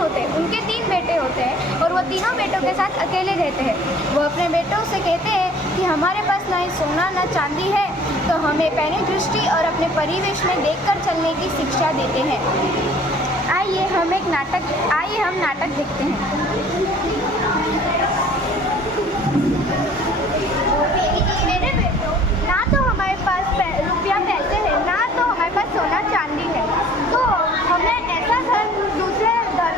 होते, उनके 3 बेटे होते हैं और वो तीनों बेटों के साथ अकेले रहते हैं। वो अपने बेटों से कहते हैं कि हमारे पास ना ही सोना ना चांदी है, तो हमें पैनी दृष्टि और अपने परिवेश में देखकर चलने की शिक्षा देते हैं। आइए हम नाटक देखते हैं। मेरे बेटों, ना तो हमारे पास रुपया पैसे है, ना तो हमारे पास सोना चांदी है, तो हमें ऐसा धन दूसरे धन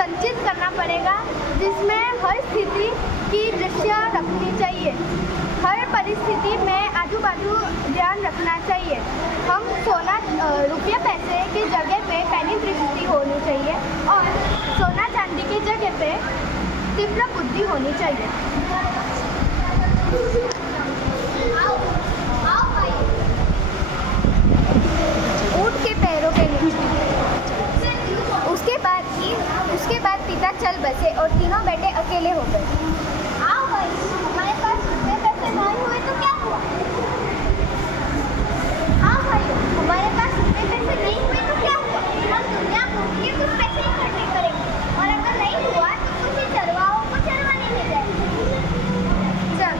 संचित करना पड़ेगा जिसमें हर स्थिति की दृष्टि रखनी चाहिए। हर परिस्थिति में आजू बाजू ध्यान रखना चाहिए। हम सोना रुपया पैसे की जगह पे पैनी दृष्टि होनी चाहिए और सोना चांदी की जगह पे तीव्र बुद्धि होनी चाहिए। ऊंट के पैरों के नीचे। उसके बाद पिता चल बसे और तीनों बेटे अकेले हो गए। आओ भाई, हमारे पास रुपये पैसे नहीं हुए तो क्या हुआ? आओ भाई, हमारे पास रुपये पैसे नहीं हुए तो क्या हुआ? हम दुनिया घूम के कुछ पैसे इकट्ठे करेंगे और अगर नहीं हुआ तो कुछ चरवाहों को चरवाने ले जाएंगे। चल।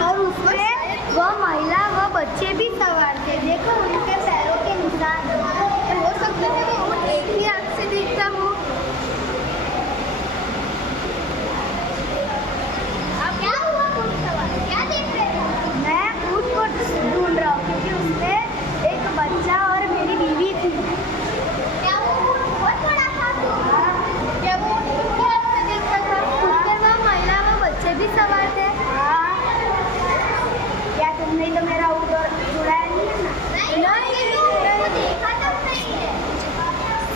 और उसमें वह महिला व बच्चे भी सवार थे। देखो उनके पैरों के निशान। हो सकता है वो ऊँट एक ही आँख से देखता हो। अब क्या हुआ ऊँट सवार? क्या देख रहे हो? मैं ऊँट को ढूंढ रहा हूँ क्योंकि उसमें एक बच्चा और मेरी बीवी थी। क्या वो ऊँट बहुत बड़ा था? क्या वो ऊँट एक ही आँख से देखता था? उसमें वह महिला व बच्चे भी सवार थे। तुमने तो मेरा ऊँट छुड़ाया नहीं है ना? नहीं, वो देखा तब नहीं है।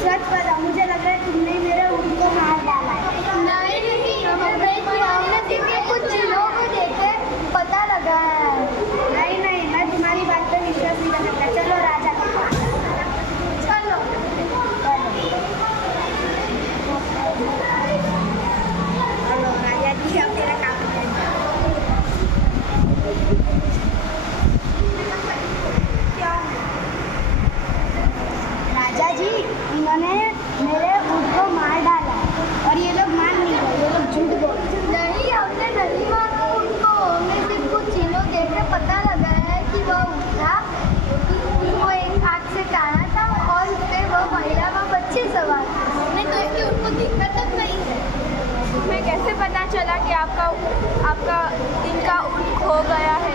सच बता, मुझे लग रहा है तुमने मेरे ऊँट को मार डाला है। नहीं, हमने सिर्फ कुछ चीज़ों को देखे पता लगा है। नहीं, मैं तुम्हारी बात पर विश्वास नहीं कर सकता। चलो राजा के पास। चलो राजा जी, अब मेरा काम राजा जी, इन्होंने मेरे ऊँट को मार डाला और ये लोग मान नहीं गए, ये लोग झूठ बोलते। नहीं, हमने नहीं मारा उनको। हमें सिर्फ कुछ चीज़ों देख के पता लगा है कि वो ऊँट था, वो एक आँख से काला था और उस पर वो महिला व बच्चे सवार थे। हमने तो इसके ऊँट को देखा तक नहीं है। तुम्हें कैसे पता चला कि आपका इनका ऊँट खो गया है?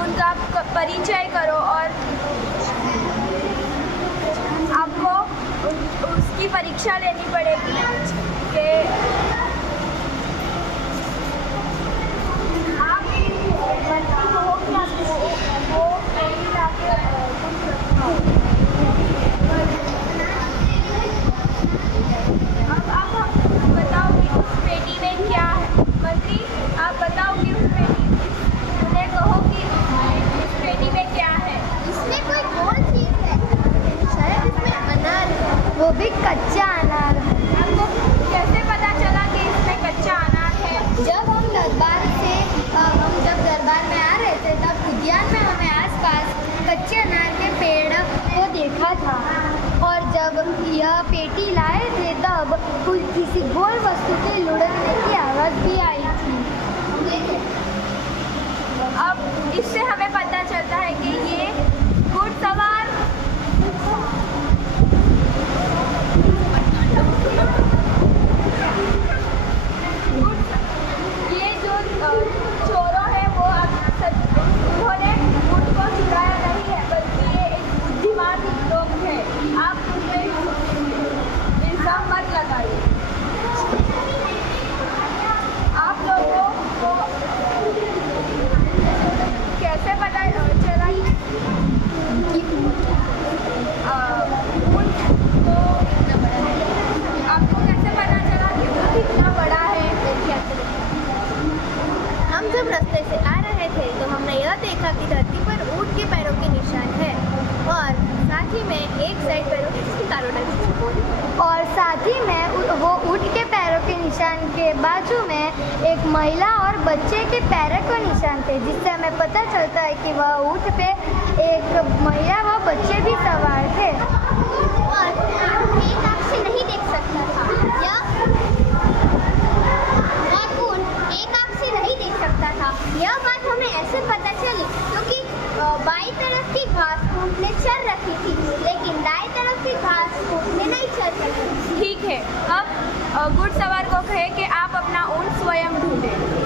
उनका परिचय करो और आपको उसकी परीक्षा लेनी पड़ेगी कि आप अब आप बताओ कि उस पेटी में क्या है? मंत्री, आप बताओ कि उस पेटी उन्हें कहो कि इस पेटी में क्या है? इसमें कोई गोल चीज़ है, शायद इसमें अनार है, वो भी कच्चा अनार है। आपको कैसे पता चला कि इसमें कच्चा अनार है? जब हम दरबार में आ रहे थे तब उद्यान में हमें आसपास कच्चे अनार के पेड़ को देखा था और जब यह पेटी लाए थे तब किसी गोल वस्तु के लुढ़कने की आवाज़ भी आई थी। अब इससे हमें पता चलता है कि ये घुड़सवार ये जो चोरों है वो उन्होंने ऊँट को चुराया नहीं है, बल्कि ये एक बुद्धिमान लोग हैं। आप उनमें इल्ज़ाम मत लगाइए। आप लोगों को कैसे पता चला साथ ही में वो ऊँट के पैरों के निशान के बाजू में एक महिला और बच्चे के पैरों के निशान थे, जिससे हमें पता चलता है कि वह ऊँट पे एक महिला व बच्चे भी सवार थे। और एक आँख से नहीं देख सकता था। और ऊँट एक आँख से नहीं देख सकता था। यह बात हमें ऐसे पता चली क्योंकि बाईं तरफ की घास ऊँट ने चर रखी थी, लेकिन दाईं तरफ की घास ऊँट ने नहीं चर रखी। ठीक है, अब घुड़सवार को कहे कि आप अपना ऊँट स्वयं ढूंढें।